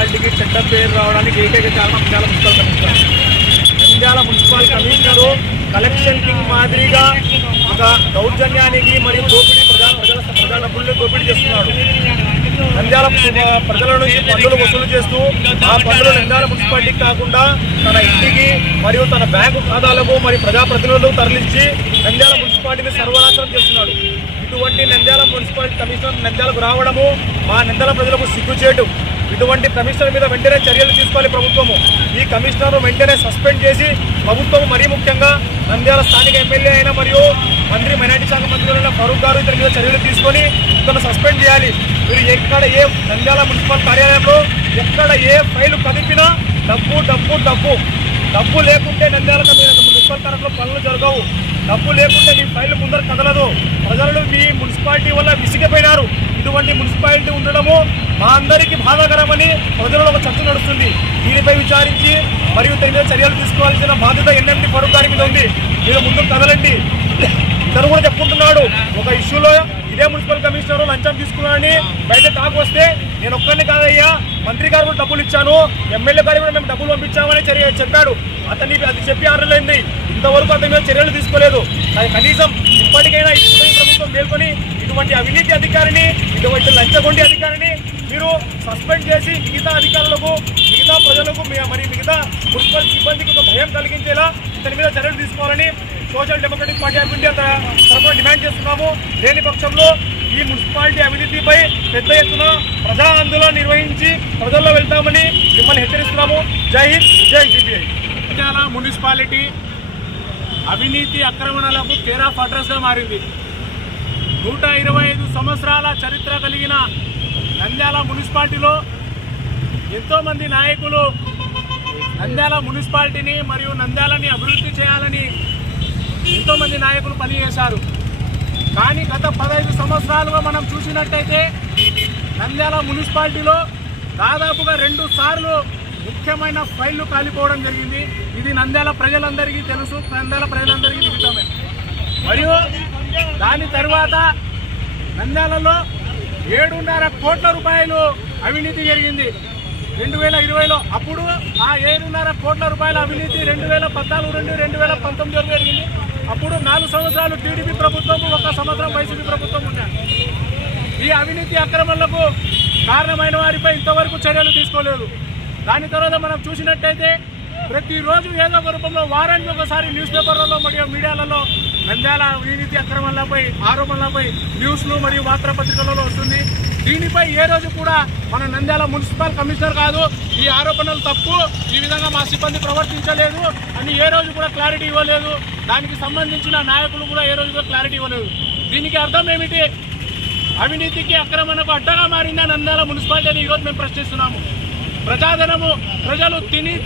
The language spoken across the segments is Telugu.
మున్సిపాలిటీకి చెడ్డ పేరు రావడానికి ఏకైక కారణం Nandyal municipal commissioner collection king మాదిరిగా ఒక దౌర్జన్యానికి మరియు దోపిడీ ప్రజా డబ్బుల్ని దోపిడీ చేస్తున్నాడు. నంద్యాల ప్రజల నుంచి పన్నులు వసూలు చేస్తూ ఆ పన్నులు నంద్యాల మున్సిపాలిటీకి కాకుండా తన ఇంటికి మరియు తన బ్యాంకు ఖాతాలకు మరియు ప్రజాప్రతినిధులకు తరలించి నంద్యాల మున్సిపాలిటీని సర్వనాశనం చేస్తున్నాడు. ఇటువంటి నంద్యాల మున్సిపాలిటీ కమిషనర్ నంద్యాలకు రావడము మా నంద్యాల ప్రజలకు సిగ్గుచేటు. ఇటువంటి కమిషనర్ మీద వెంటనే చర్యలు తీసుకోవాలి ప్రభుత్వము. ఈ కమిషనర్ వెంటనే సస్పెండ్ చేసి ప్రభుత్వం మరీ ముఖ్యంగా నంద్యాల స్థానిక ఎమ్మెల్యే అయిన మరియు మంత్రి మైనార్టీ శాఖ మంత్రులైన ఫరూక్ గారు ఇతని మీద చర్యలు తీసుకొని ఇతను సస్పెండ్ చేయాలి. మీరు ఎక్కడ ఏ నంద్యాల మున్సిపల్ కార్యాలయంలో ఎక్కడ ఏ ఫైలు కదిపినా డబ్బు డబ్బు డబ్బు డబ్బు లేకుంటే నంద్యాల మున్సిపల్ తరఫులో పనులు జరగవు. డబ్బు లేకుంటే మీ ఫైల్ ముందర కదలదు. ప్రజలు మీ మున్సిపాలిటీ వల్ల విసిగిపోయినారు. ఇటువంటి మున్సిపాలిటీ ఉండడము మా అందరికీ బాధాకరమని ప్రజలలో ఒక చర్చ నడుస్తుంది. దీనిపై విచారించి మరియు దీని మీద చర్యలు తీసుకోవాల్సిన బాధ్యత ఎన్ఎండి ఫరూక్ గారి మీద ఉంది. మీరు ముందుకు కదలండి. ఇతను కూడా చెప్పుకుంటున్నాడు ఒక ఇష్యూలో ఇదే మున్సిపల్ కమిషనర్ లంచం తీసుకున్నాడని బయట టాక్ వస్తే నేను ఒక్కరిని కాదయ్యా మంత్రి గారు కూడా డబ్బులు ఇచ్చాను, ఎమ్మెల్యే గారు కూడా మేము డబ్బులు పంపించామని చెప్పాడు. అతన్ని అది చెప్పి 6 నెలలైంది. ఇంతవరకు అతని మీద చర్యలు తీసుకోలేదు. కనీసం ఇప్పటికైనా ప్రభుత్వం మేల్కొని ఇటువంటి అవినీతి అధికారిని ఇటువంటి లంచగొండి అధికారిని మీరు సస్పెండ్ చేసి మిగతా అధికారులకు మిగతా ప్రజలకు మరి మిగతా మున్సిపల్ సిబ్బందికి ఒక భయం కలిగించేలా ఇతని మీద చర్యలు తీసుకోవాలని social democratic party of India తరఫున డిమాండ్ చేస్తున్నాము. లేని పక్షంలో ఈ మున్సిపాలిటీ అవినీతిపై పెద్ద ఎత్తున ప్రజా ఆందోళన నిర్వహించి ప్రజల్లో వెళ్తామని మిమ్మల్ని హెచ్చరిస్తున్నాము. జై హింద్, జై సిపిఐ. నంద్యాల మున్సిపాలిటీ అవినీతి ఆక్రమణలకు కేర్ ఆఫ్ అడ్రస్గా మారింది. 125 సంవత్సరాల చరిత్ర కలిగిన నంద్యాల మున్సిపాలిటీలో ఎంతోమంది నాయకులు నంద్యాల మున్సిపాలిటీని మరియు నంద్యాలని అభివృద్ధి చేయాలని ఎంతోమంది నాయకులు పనిచేశారు. కానీ గత 15 సంవత్సరాలుగా మనం చూసినట్టయితే నంద్యాల మున్సిపాలిటీలో దాదాపుగా 2 సార్లు ముఖ్యమైన ఫైళ్లు కాలిపోవడం జరిగింది. ఇది నంద్యాల ప్రజలందరికీ తెలుసు, నంద్యాల ప్రజలందరికీ నిమిత్తమే. మరియు దాని తర్వాత నంద్యాలలో 7.5 కోట్ల రూపాయలు అవినీతి జరిగింది 2020లో. అప్పుడు ఆ 7.5 కోట్ల రూపాయల అవినీతి 2014 నుండి 2019 వరకు జరిగింది. అప్పుడు 4 సంవత్సరాలు టీడీపీ ప్రభుత్వం, 1 సంవత్సరం వైసీపీ ప్రభుత్వం ఉన్నారు. ఈ అవినీతి అక్రమాలకు కారణమైన వారిపై ఇంతవరకు చర్యలు తీసుకోలేదు. దాని తర్వాత మనం చూసినట్టయితే ప్రతిరోజు ఏదో ఒక రూపంలో వారానికి ఒకసారి న్యూస్ పేపర్లలో మరియు మీడియాలలో నంద్యాల అవినీతి అక్రమాలపై ఆరోపణలపై న్యూస్లు మరియు వార్తాపత్రికలలో వస్తుంది. దీనిపై ఏ రోజు కూడా మన నంద్యాల మున్సిపల్ కమిషనర్ కాదు ఈ ఆరోపణలు తప్పు, ఈ విధంగా మా సిబ్బంది ప్రవర్తించలేదు అని ఏ రోజు కూడా క్లారిటీ ఇవ్వలేదు. దానికి సంబంధించిన నాయకులు కూడా ఏ రోజు కూడా క్లారిటీ ఇవ్వలేదు. దీనికి అర్థం ఏమిటి? అవినీతికి అక్రమణకు అడ్డగా మారిందా నంద్యాల మున్సిపాలిటీని ఈరోజు మేము ప్రశ్నిస్తున్నాము. ప్రజాధనము ప్రజలు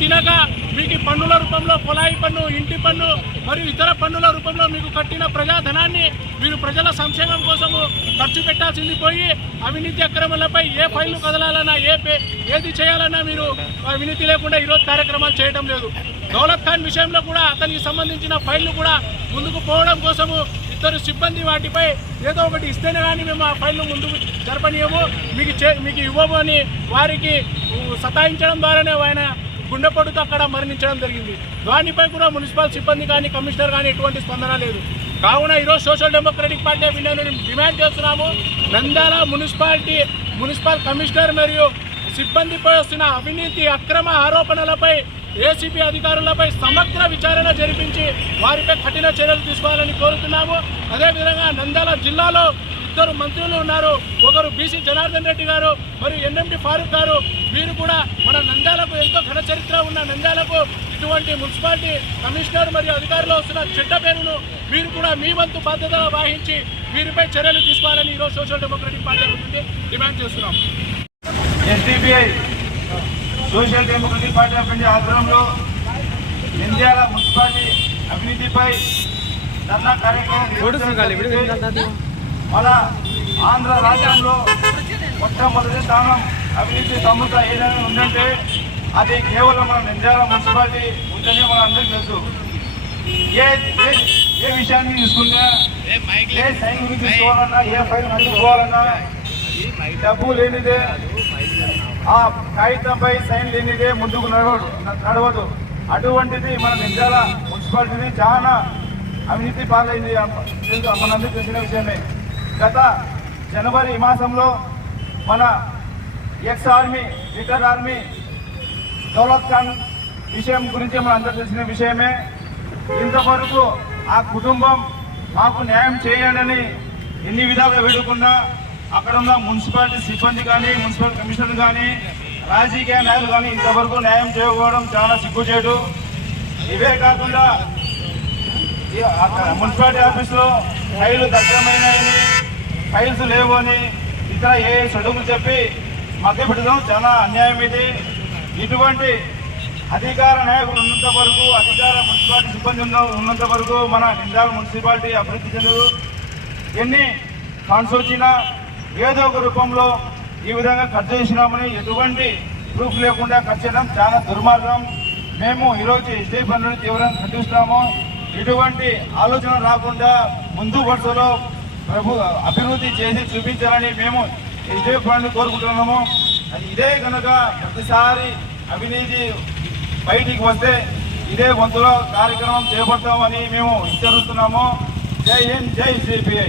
తినక మీకు పన్నుల రూపంలో కొలాయి పన్ను, ఇంటి పన్ను మరియు ఇతర పన్నుల రూపంలో మీకు కట్టిన ప్రజాధనాన్ని మీరు ప్రజల సంక్షేమం కోసము ఖర్చు పెట్టాల్సింది పోయి అవినీతి అక్రమాలపై ఏ ఫైళ్లు కదలాలన్నా ఏది చేయాలన్నా మీరు అవినీతి లేకుండా ఈరోజు కార్యక్రమాలు చేయడం లేదు. దౌలత్ ఖాన్ విషయంలో కూడా అతనికి సంబంధించిన ఫైళ్లు కూడా ముందుకు పోవడం కోసము ఇద్దరు సిబ్బంది వాటిపై ఏదో ఒకటి ఇస్తేనే కానీ మేము ఆ ఫైళ్లు ముందుకు జరపనీయము, మీకు ఇవ్వము అని వారికి సతాయించడం ద్వారానే ఆయన గుండెపోటుతో అక్కడ మరణించడం జరిగింది. దానిపై కూడా మున్సిపల్ సిబ్బంది కానీ కమిషనర్ కానీ ఎటువంటి స్పందన లేదు. కావున ఈరోజు social democratic party of India demand చేస్తున్నాము. నంద్యాల మున్సిపల్ కమిషనర్ మరియు సిబ్బందిపై వస్తున్న అవినీతి అక్రమ ఆరోపణలపై ఏసీబీ అధికారులపై సమగ్ర విచారణ జరిపించి వారిపై కఠిన చర్యలు తీసుకోవాలని కోరుతున్నాము. అదేవిధంగా నంద్యాల జిల్లాలో 2 మంత్రులు ఉన్నారు. ఒకరు బీసీ జనార్దన్ రెడ్డి గారు మరియు ఎన్ఎండి ఫారూక్ గారు. వీరు కూడా మన నంద్యాలకు ఎంతో ఘన చరిత్ర ఉన్న నంద్యాలకు ఇటువంటి మున్సిపాలిటీ కమిషనర్ మరియు అధికారులు వస్తున్న చెడ్డ పేరును వీరు కూడా మీ వంతు బాధ్యత వహించి వీరిపై చర్యలు తీసుకోవాలని ఈరోజు సోషల్ డెమోక్రటిక్ పార్టీ నుండి డిమాండ్ చేస్తున్నాం. SDPI social democratic party of India ఆధ్వర్యంలో నంద్యాల మున్సిపాలిటీ అవినీతిపై ధర్నా కార్యక్రమం. మన ఆంధ్ర రాష్ట్రంలో మొట్టమొదటి స్థానం అవినీతి సముద్ర ఏదైనా ఉందంటే అది కేవలం మన నంద్యాల మున్సిపాలిటీ ఉందని మన అందరికీ తెలుసు. ఏ విషయాన్ని తీసుకున్నా, ఏ సైన్ గురించి తీసుకోవాలన్నా, ఏ ఫైల్ అందుకోవాలన్నా డబ్బు లేనిదే ఆ కాగితంపై సైన్ లేనిదే ముందుకు నడవదు. అటువంటిది మన నంద్యాల మున్సిపాలిటీని చాలా అవినీతి పాలైంది. మనందరికీ తెలిసిన విషయమే. గత జనవరి మాసంలో మన ex army retired army Daulat Khan విషయం గురించి మన అందరూ తెలిసిన విషయమే. ఇంతవరకు ఆ కుటుంబం మాకు న్యాయం చేయాలని ఎన్ని విధాలుగా వేడుకున్నా అక్కడ ఉన్న మున్సిపాలిటీ సిబ్బంది కానీ, మున్సిపల్ కమిషనర్ కానీ, రాజకీయ నాయకులు కానీ ఇంతవరకు న్యాయం చేయకపోవడం చాలా సిగ్గుచేటు. ఇవే కాకుండా మున్సిపాలిటీ ఆఫీసులో ఫైళ్లు దగ్ధమైనాయని, ఫైల్స్ లేవు అని ఇతర ఏ చెడుగులు చెప్పి మధ్యపెట్టడం చాలా అన్యాయం. ఇది ఇటువంటి అధికార నాయకులు ఉన్నంత వరకు, అధికార మున్సిపాలిటీ సిబ్బంది ఉన్నంత వరకు మన నంద్యాల మున్సిపాలిటీ అభివృద్ధి చెందదు. ఎన్ని ఫండ్స్ వచ్చినా ఏదో ఒక రూపంలో ఈ విధంగా ఖర్చు చేసినామని ఎటువంటి ప్రూఫ్ లేకుండా ఖర్చు చేయడం చాలా దుర్మార్గం. మేము ఈరోజు ఎస్టీ ఫండ్లను తీవ్రంగా ఖండిస్తున్నాము. ఇటువంటి ఆలోచన రాకుండా ముందు వరుసలో అభివృద్ధి చేసి చూపించాలని మేము ఎస్టీ ఫండ్ కోరుకుంటున్నాము. ఇదే కనుక ప్రతిసారి అవినీతి బయటికి వస్తే ఇదే వంతులో కార్యక్రమం చేపడతామని మేము హెచ్చరిస్తున్నాము. జై హింద్, జై సిపిఐ.